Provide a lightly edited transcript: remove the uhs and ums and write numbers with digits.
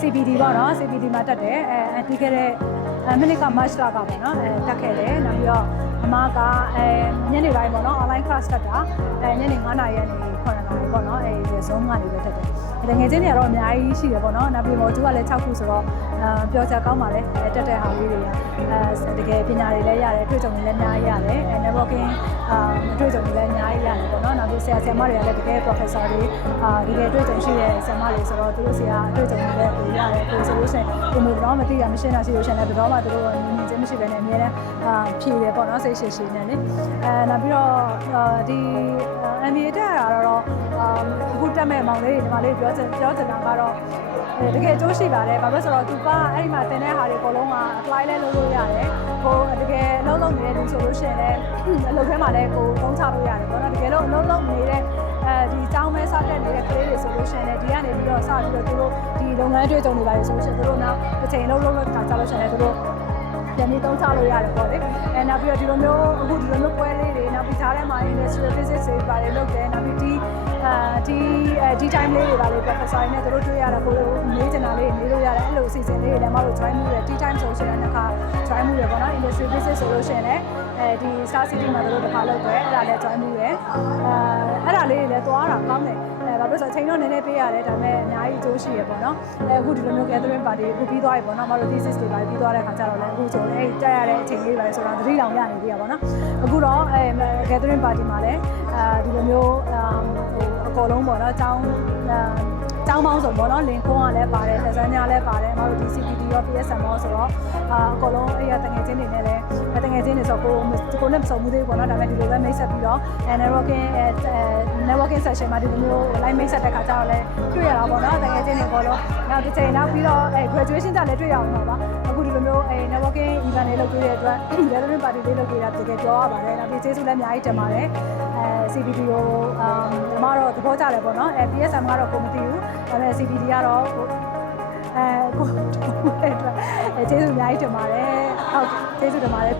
CPD ပေါ့နော် CPD မှာတက်တယ်ပြီးခဲ့တဲ့မိနစ်က match လာကပေါ့နော်တက်ခဲ့တယ်နောက်ပြီးတော့အမကညနေပိုင်းပေါ့နော် online class တက်တာညနေ9:00နာရီကနေ9:00နာရီပေါ့နော်Zoom ကနေပဲတက်တယ်တကယ်ချင်းတွေကတော့အများကြီးရှိတယ်ပေါ့နော်နောက်ပြီးတော့သူကလည်း6ခုဆိုတော့ပြောချာကောင်းပါလေတက်တဲ့ဟာလေးတွေကတကယ်ပညာတွေလည်းရတယ်တွေ့ကြုံတွေလည်းအများကြီးရတယ်networking တွေ့ကြုံတွေလည်းအများကြီးရတယ်ပေါ့နော်နောက်ပြီးဆရာမတွေကလည်းတကယ် professor တွေတကယ်တွေ့ကြုံရှိတဲ့ဆရာမတွေဆိုတော့သူတို့ဆရာတွေ့ကြုံတွေလည်းရတယ်ကိုဆိုလို့ရှိရင်ဒီလိုတော့မသိရမရှင်းတာရှိလို့ရှိရင်လည်းဘယ်တော့မှသူတို့နင်းချင်းမရှိဘဲနဲ့အများနဲ့ဖြည့်တယ်ပေါ့နော်စိတ်ရှိနေလေနောက်ပြီးတော့ဒီ MBA တက်ရတာတော့အခုတက်မဲ့မောင်လေးတွေဒီမှာလေးပြောချင်တာကတော့တကယ်အကျိုးရှိပါတယ်ဘာလို့ဆိုတော့သူကအဲ့ဒီမှာသင်တဲ့ဟာတွေအကုန်လုံးက apply လဲလုပ်လို့ရတယ်ကိုတကယ်လုံးလုံးနေတဲ့လူဆိုလို့ရှိရင်လည်းအလုပ်ထဲမှာလည်းကိုသုံးချလို့ရတယ်ပေါ့နော်တကယ်လို့လုံးလုံးနေတဲ့ဒီကျောင်းမဲစတက်နေတဲ့ကလေးတွေဆိုလို့ရှိရင်လည်းဒီကနေပြီးတော့စပြီးတော့သူတို့ဒီလုပ်ငန်းတွေ့ကြုံနေပါတယ်ဆိုလို့ရှိရင်သူတို့နောက်တစ်ချိန်လုံးလုံးခါကြလို့ရှိရင်လည်းသူတို့ပြန်ပြီးသုံးချလို့ရတယ်ပေါ့လေနောက်ပြီးတော့ဒီလိုမျိုးအခုဒီလိုမျိုးပွဲလေးတွေနောက်ပြီးသားထဲမှာ industrial physics တွေပါတယ်လုပ်တယ်နောက်ပြီးဒီ time လေးတွေပါလေ professor တွေနဲ့တို့တွေ့ရတာကိုမေးချင်တာလေးမေးလို့ရတယ်အဲ့လိုအစီအစဉ်လေးတွေလည်းမတို့ join မှုရ tea time ဆိုရှင်လည်းတစ်ခါ join မှုရပေါ့နော် industrial physics ဆိုလို့ရှင်လည်းဒီ Star City မှာတို့တစ်ခါလုပ်တယ်အဲ့ဒါလည်း join မှုရအဲ့ဒါလေးတွေလည်းသွားတာကောင်းတယ်ဘာလို့ဆိုအချိန်တော့နည်းနည်းပေးရတယ်ဒါပေမဲ့အများကြီးအကျိုးရှိရပေါ့နော်အခုဒီလိုမျိုး gathering party အခုပြီးသွားပြီပေါ့နော်မတို့ thesis တွေပါပြီးသွားတဲ့ခါကျတော့လည်းအခုဆိုအဲ့တက်ရတဲ့အချိန်လေးပဲဆိုတာသတိတောင်ရနေသေးရပါတော့အခုတော့gathering party မှာလည်းဒီလိုမျိုးအကောလုံးပေါ့နော်ကျောင်းပေါင်းစုံပေါ့နော်လင်ကွန်းကလည်းပါတယ်လက်စမ်းများလည်းပါတယ်မတို့ DCPD ရော PSM ရောဆိုတော့အကောလုံးအဲ့ရတငယ်ချင်းတွေနဲ့လည်းတငယ်ချင်းတွေဆိုကိုနဲ့မစုံဘူးသေးဘူးပေါ့နော်ဒါပေမဲ့ဒီလိုပဲမိတ်ဆက်ပြီးတော့networking session မှာဒီလိုမျိုး live မိတ်ဆက်တဲ့ခါကျတော့လည်းတွေ့ရတာပေါ့နော်တငယ်ချင်းတွေပေါ့လို့နောက်တစ်ချိန်နောက်ပြီးတော့graduation ကြလည်းတွေ့ရအောင်ပါအခုဒီလိုမျိုးnetworking event လေးလုပ်ပေးတဲ့အတွက် gathering party လေးလုပ်ပေးတာတကယ်ပြောရပါတယ်နောက်ပြီးကျေးဇူးလည်းအများကြီးတင်ပါတယ်CPD ကိုဒီမှာတော့သဘောကျတယ်ပေါ့နော်PSM ကတော့ကိုမသိဘူးဒါပေမဲ့ CPD ကတော့ကိုကျေးဇူးအများကြီးတင်ပါတယ်ဟုတ်ကျေးဇူးတင်ပါတယ်